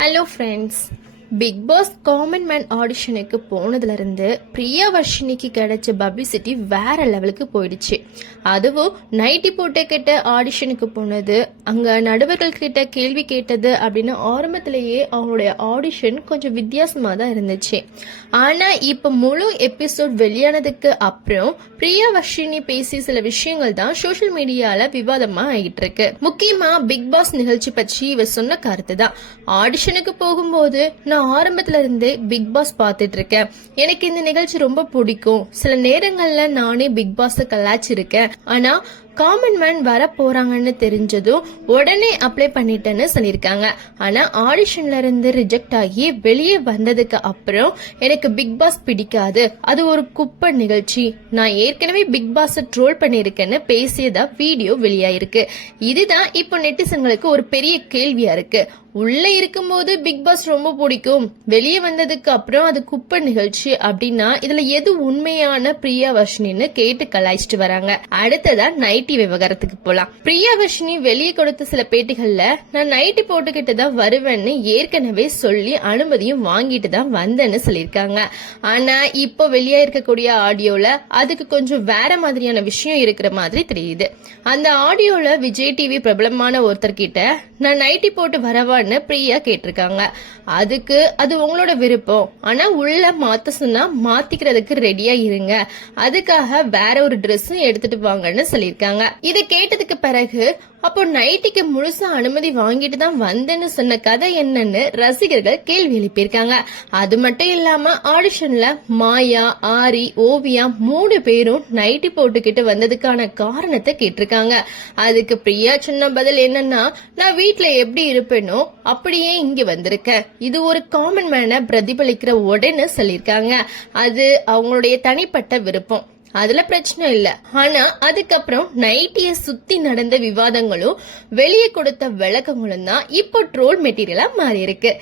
Hello friends, Bigg Boss common man ஆடிஷனுக்கு போனதுல இருந்து பிரியாவர்ஷினிக்கு கிடைச்ச பப்ளிசிட்டி வேற லெவலுக்கு போயிடுச்சு. அதுவும் நைட்டி போட்டு கிட்ட ஆடிஷனுக்கு போனது, அங்க நடுவர்கள் கிட்ட கேள்வி கேட்டது அப்படின்னு ஆரம்பத்திலேயே அவங்களுடைய ஆடிஷன் கொஞ்சம் வித்தியாசமா தான் இருந்துச்சு. ஆனா இப்ப முழு எபிசோட் வெளியானதுக்கு அப்புறம் பிரியாவர்ஷினி பேசி சில விஷயங்கள் தான் சோசியல் மீடியால விவாதமா ஆகிட்டு இருக்கு. முக்கியமா பிக் பாஸ் நிகழ்ச்சி பற்றி இவ சொன்ன கருத்து தான், ஆடிஷனுக்கு போகும்போது நான் ஆரம்பத்துல இருந்தே பிக் பாஸ் பாத்துட்டு இருக்கேன், எனக்கு இந்த நிகழ்ச்சி ரொம்ப பிடிக்கும், சில நேரங்கள்ல நானே பிக் பாஸ் கலாச்சிருக்கேன், ஆனா காமன் மேன் வர போறாங்கன்னு தெரிஞ்சதும் உடனே அப்ளை பண்ணிட்டேன்னு சொல்லியிருக்காங்க. ஆனா ஆடிஷன்ல இருந்து ரிஜெக்ட் ஆகி வெளியே வந்ததுக்கு அப்புறம் எனக்கு பிக் பாஸ் பிடிக்காது, அது ஒரு குப்பை நிகழ்ச்சி, நான் ஏற்கனவே பிக் பாஸ் ட்ரோல் பண்ணிருக்கேன்னு பேசியதா வீடியோ வெளியாயிருக்கு. இதுதான் இப்போ நெட்டிசன்களுக்கு ஒரு பெரிய கேள்வியா இருக்கு. உள்ள இருக்கும்போது பிக் பாஸ் ரொம்ப பிடிக்கும், வெளியே வந்ததுக்கு அப்புறம் அது குப்பை நிகழ்ச்சி அப்படின்னா இதுல எது உண்மையான பிரியாவர்ஷினின்னு கேட்டு கலாய்ச்சிட்டு வராங்க. அடுத்ததா நைட்டி விவகாரத்துக்கு போலாம். பிரியாவர்ஷினி வெளியே கொடுத்த சில பேட்டிகள்ல நான் நைட்டி போட்டுக்கிட்டு தான் வருவேன்னு ஏற்கனவே சொல்லி அனுமதியும் வாங்கிட்டு தான் வந்தேன்னு சொல்லியிருக்காங்க. ஆனா இப்போ வெளியா இருக்கக்கூடிய ஆடியோல அதுக்கு கொஞ்சம் வேற மாதிரியான விஷயம் இருக்கிற மாதிரி தெரியுது. அந்த ஆடியோல விஜய் டிவி பிரபலமான ஒருத்தர் கிட்ட நான் நைட்டி போட்டு வரவான்னு பிரியா கேட்டிருக்காங்க. அதுக்கு அது உங்களோட விருப்பம், ஆனா உள்ள மாத்த சொன்னா மாத்திக்கிறதுக்கு ரெடியா இருங்க, அதுக்காக வேற ஒரு ட்ரெஸ்ஸும் எடுத்துட்டு வாங்கன்னு சொல்லியிருக்காங்க. இதை கேட்டதுக்கு பிறகு அப்போ நைட்டிக்கு முழுசா அனுமதி வாங்கிட்டு தான் வந்தேன்னு சொன்ன கதை என்னன்னு ரசிகர்கள் கேள்வி எழுப்பியிருக்காங்க. அது மட்டும் இல்லாம ஆடிஷன்ல மாயா, ஆரி, ஓவியா 3 பேரும் நைட்டி போட்டுக்கிட்டு வந்ததுக்கான காரணத்தை கேட்டிருக்காங்க. அதுக்கு பிரியா சொன்ன பதில் என்னன்னா, நான் வீட்டுல எப்படி இருப்பேனோ அப்படியே இங்க வந்திருக்கேன், இது ஒரு காமன் மேனை பிரதிபலிக்கிற உடனே சொல்லியிருக்காங்க. அது அவங்களுடைய தனிப்பட்ட விருப்பம், அதுல பிரச்சனை இல்ல. ஆனா அதுக்கப்புறம் நைட்டிய சுத்தி நடந்த விவாதங்களும் வெளியே கொடுத்த விளக்கங்களும் தான் இப்போ ட்ரோல் மெட்டீரியலா மாறி இருக்கு.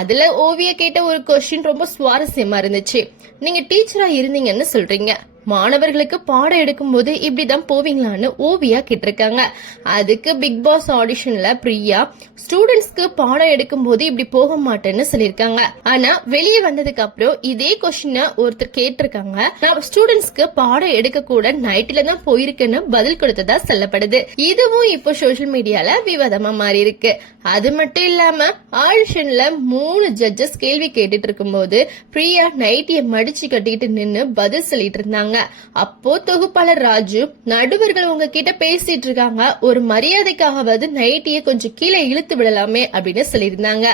அதுல ஓவியா கேட்ட ஒரு கொஸ்டின் ரொம்ப சுவாரஸ்யமா இருந்துச்சு. நீங்க டீச்சரா இருந்தீங்கன்னு சொல்றீங்க, மாணவர்களுக்கு பாடம் எடுக்கும் போது இப்படிதான் போவீங்களான்னு ஓவியா கேட்டிருக்காங்க. அதுக்கு பிக் பாஸ் ஆடிஷன்ல பிரியா ஸ்டூடெண்ட்ஸ்க்கு பாடம் எடுக்கும் போது இப்படி போக மாட்டேன்னு சொல்லிருக்காங்க. ஆனா வெளியே வந்ததுக்கு அப்புறம் இதே கொஸ்டின் ஒருத்தர் கேட்டிருக்காங்க, நான் ஸ்டூடெண்ட்ஸ்க்கு பாடம் எடுக்க கூட நைட்ல தான் போயிருக்கேன்னு பதில் கொடுத்ததா சொல்லப்படுது. இதுவும் இப்போ சோசியல் மீடியால விவாதமா மாறி இருக்கு. அது மட்டும் இல்லாம ஆடிஷன்ல 3 ஜட்ஜஸ் கேள்வி கேட்டுட்டு இருக்கும் போது பிரியா நைட்டிய மடிச்சு கட்டிட்டு நின்னு பதில் சொல்லிட்டு இருந்தாங்க. அப்போ தொகுப்பாளர் ராஜு, நடுவர்கள் உங்ககிட்ட பேசிட்டு இருக்காங்க, ஒரு மரியாதைக்காகவது நைட்டிய கொஞ்சம் கீழே இழுத்து விடலாமே அப்படின்னு சொல்லியிருந்தாங்க.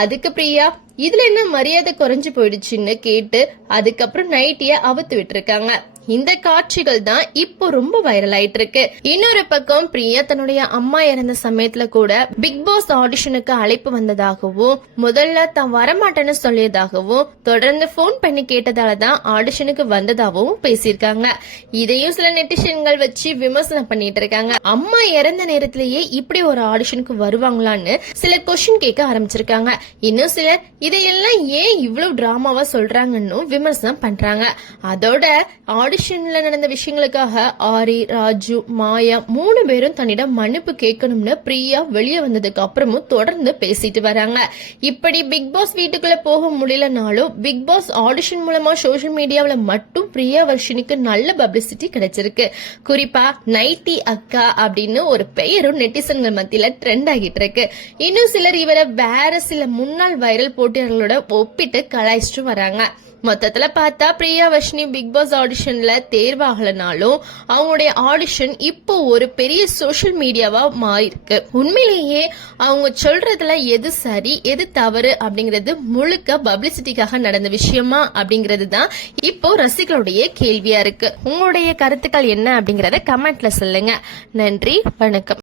அதுக்கு பிரியா, இதுல என்ன மரியாதை குறைஞ்சு போயிடுச்சுன்னு கேட்டு அதுக்கப்புறம் நைட்டிய அவுத்து விட்டுருக்காங்க. இந்த காட்சிகள் தான் இப்போ ரொம்ப வைரல் ஆயிட்டு இருக்கு. இன்னொரு பக்கம் பிரியா தன்னுடைய அம்மா இறந்த சமயத்துல கூட பிக் பாஸ் ஆடிஷனுக்கு அழைப்பு வந்ததாகவும் முதல்ல தான் வரமாட்டேன்னு சொல்லியதாகவும் தொடர்ந்து போன் பண்ணி கேட்டதாலதான் ஆடிஷனுக்கு வந்ததாகவும் பேசியிருக்காங்க. இதையும் சில நெட்டிசன்கள் வச்சு விமர்சனம் பண்ணிட்டு இருக்காங்க. அம்மா இறந்த நேரத்திலேயே இப்படி ஒரு ஆடிஷனுக்கு வருவாங்களான்னு சில கொஸ்டின் கேட்க ஆரம்பிச்சிருக்காங்க. இன்னும் சிலர் இதையெல்லாம் ஏன் இவ்வளவு டிராமாவா சொல்றாங்கன்னு விமர்சனம் பண்றாங்க. அதோட ஆடிஷன்ல நடந்த விஷயங்களுக்காக ஆரி, ராஜு, மாயா 3 பேரும் தன்னிடம் மன்னிப்பு கேட்கணும்னு பிரியா வெளியே வந்ததுக்கு அப்புறமும் தொடர்ந்து பேசிட்டு வராங்க. இப்படி பிக் பாஸ் வீட்டுக்குள்ள போக முடியலனாலும் பிக் பாஸ் ஆடிஷன் மூலமா சோசியல் மீடியாவில மட்டும் பிரியாவர்ஷினிக்கு நல்ல பப்ளிசிட்டி கிடைச்சிருக்கு. குறிப்பா நைட்டி அக்கா அப்படின்னு ஒரு பெயரும் நெட்டிசன்கள் மத்தியில ட்ரெண்ட் ஆகிட்டு இருக்கு. இன்னும் சிலர் இவரை வேற சில முன்னாள் வைரல் போட்டியாளர்களோட ஒப்பிட்டு கலாய்ச்சிட்டு வராங்க. மொத்தத்துல பார்த்தா பிரியாவர்ஷினி பிக் பாஸ் ஆடிஷன்ல தேர்வாகலனாலும் அவங்களுடைய ஆடிஷன் இப்போ ஒரு பெரிய சோசியல் மீடியாவா மாறிருக்கு. உண்மையிலேயே அவங்க சொல்றதுல எது சரி எது தவறு அப்படிங்கறது முழுக்க பப்ளிசிட்டிக்காக நடந்த விஷயமா அப்படிங்கறது தான் இப்போ ரசிகர்களுடைய கேள்வியா இருக்கு. உங்களுடைய கருத்துக்கள் என்ன அப்படிங்கறத கமெண்ட்ல சொல்லுங்க. நன்றி, வணக்கம்.